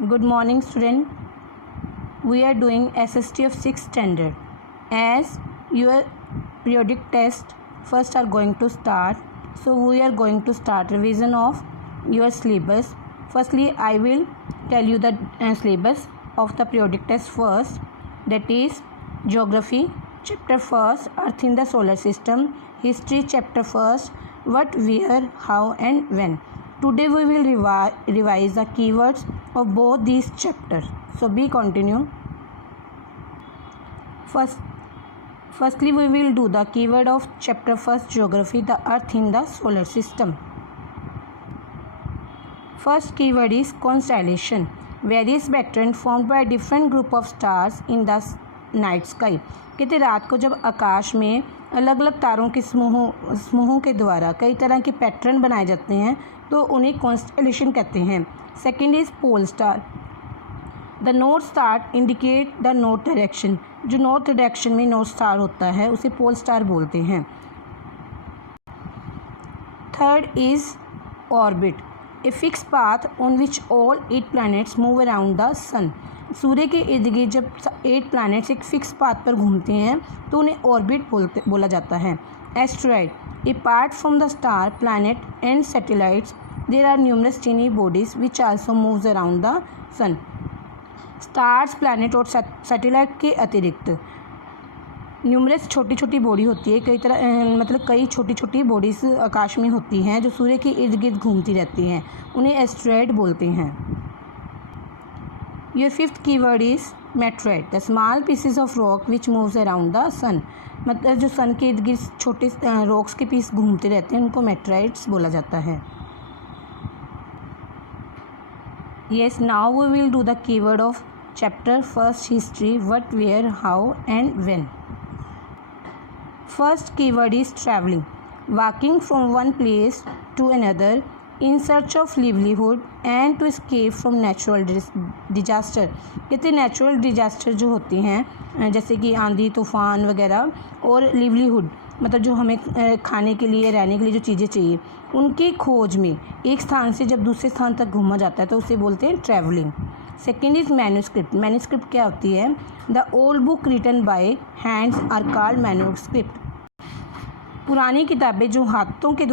Good morning, student. We are doing SST of 6th standard. As your periodic test first are going to start, so we are going to start revision of your syllabus. Firstly, I will tell you the syllabus of the periodic test first. That is Geography, Chapter 1st, Earth in the Solar System. History, Chapter 1st, What, Where, How and When. Today we will revise the keywords of both these chapters. So be continue. Firstly we will do the keyword of chapter 1st, Geography, the Earth in the Solar System. First keyword is constellation, various pattern formed by different group of stars in the night sky. कहते रात को जब आकाश में अलग अलग तारों के समूहों के द्वारा कई तरह के पैटर्न बनाए जाते हैं तो उन्हें कॉन्स्टेलेशन कहते हैं. Second is pole star. The north star indicate the north direction. जो नॉर्थ डायरेक्शन में नॉर्थ स्टार होता है उसे पोल स्टार बोलते हैं. Third is orbit, a fix path on which all 8 planets move around the sun. सूर्य के इर्द गिर्द जब 8 प्लैनेट्स एक फिक्स पाथ पर घूमते हैं तो उन्हें ऑर्बिट बोला जाता है. Asteroid, apart from the star, planet and satellites there are numerous tiny bodies which also moves around the sun. Stars, planet और सैटेलाइट के अतिरिक्त न्यूमरस छोटी छोटी बॉडी होती है. कई छोटी छोटी बॉडीज आकाश में होती हैं जो सूर्य के इर्द गिर्द घूमती रहती हैं. उन्हें एस्टेरॉयड बोलते हैं. Your fifth keyword is meteorite, the small pieces of rock which moves around the sun. मतलब जो सन के इर्द गिर्द छोटे रॉक्स के पीस घूमते रहते हैं उनको मेटेराइट्स बोला जाता है. Yes, now we will do the keyword of chapter 1st, history, what, where, how and when. First keyword is traveling, walking from one place to another in search of livelihood and to escape from natural disaster. कहते natural disaster जो होते हैं जैसे कि आंधी तूफान वगैरह और लिवलीहुड मतलब जो हमें खाने के लिए रहने के लिए जो चीज़ें चाहिए उनकी खोज में एक स्थान से जब दूसरे स्थान तक घूमा जाता है तो उसे बोलते हैं travelling. Second is manuscript. Manuscript क्या होती है? The old book written by hands are called manuscript. पुरानी किताबें जो हाथ के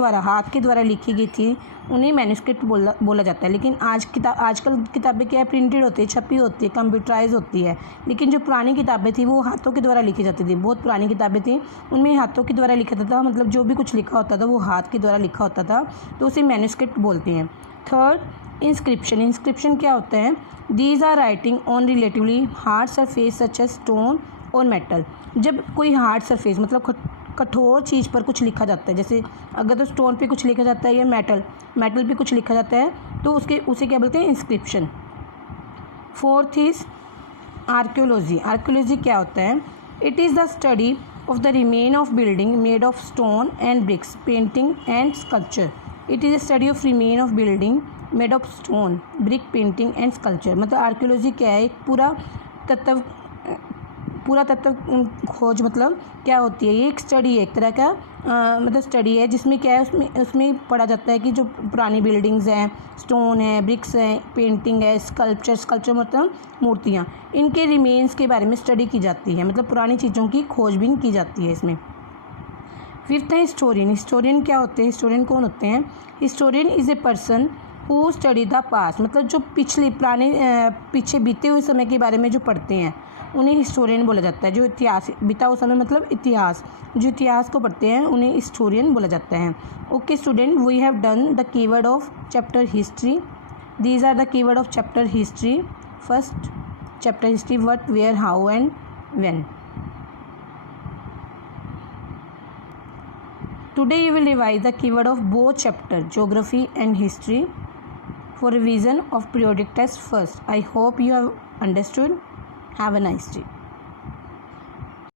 द्वारा लिखी गई थी उन्हें मैन्यूस्क्रिप्ट बोला जाता है. लेकिन आजकल किताबें क्या है, प्रिंटेड होती है, छपी होती है, कंप्यूटराइज होती है. लेकिन जो पुरानी किताबें थी वो हाथों के द्वारा लिखी जाती थी. बहुत पुरानी किताबें थी उनमें हाथों के द्वारा लिखा था. मतलब जो भी कुछ लिखा होता था वो हाथ के द्वारा लिखा होता था तो उसे मैन्यूस्क्रिप्ट बोलते हैं. Third, inscription. इंस्क्रिप्शन क्या होता है? These are writing on relatively hard surface such as stone और मेटल. जब कोई हार्ड सरफेस मतलब कठोर चीज़ पर कुछ लिखा जाता है, जैसे अगर तो स्टोन पे कुछ लिखा जाता है या मेटल पे कुछ लिखा जाता है तो उसे क्या बोलते हैं? Inscription. Fourth is archaeology. Archaeology क्या होता है? It is the study of the remain of building made of stone and bricks, painting and sculpture. It is the study of remain of building made of stone, brick, painting and sculpture. मतलब archaeology क्या है? एक पूरा तत्व खोज मतलब क्या होती है? ये एक स्टडी है, एक तरह का मतलब स्टडी है जिसमें क्या है उसमें पढ़ा जाता है कि जो पुरानी बिल्डिंग्स हैं, स्टोन है, ब्रिक्स हैं, पेंटिंग है, स्कल्पचर मतलब मूर्तियाँ, इनके रिमेन्स के बारे में स्टडी की जाती है. मतलब पुरानी चीज़ों की खोजबीन की जाती है इसमें. फिफ्थ है हिस्टोरियन. हिस्टोरियन क्या होते हैं? हिस्टोरियन कौन होते हैं? Historian is a person who study the past. मतलब जो पीछे बीते हुए समय के बारे में जो पढ़ते हैं उन्हें हिस्टोरियन बोला जाता है. जो इतिहास बीता हुआ समय मतलब इतिहास, जो इतिहास को पढ़ते हैं उन्हें हिस्टोरियन बोला जाता है. Okay student, we have done the keyword of chapter history. These are the keyword of chapter history. First chapter history, what, where, how and when. Today you will revise the keyword of both chapter, Geography and History, for revision of periodic test first. I hope you have understood. Have a nice day.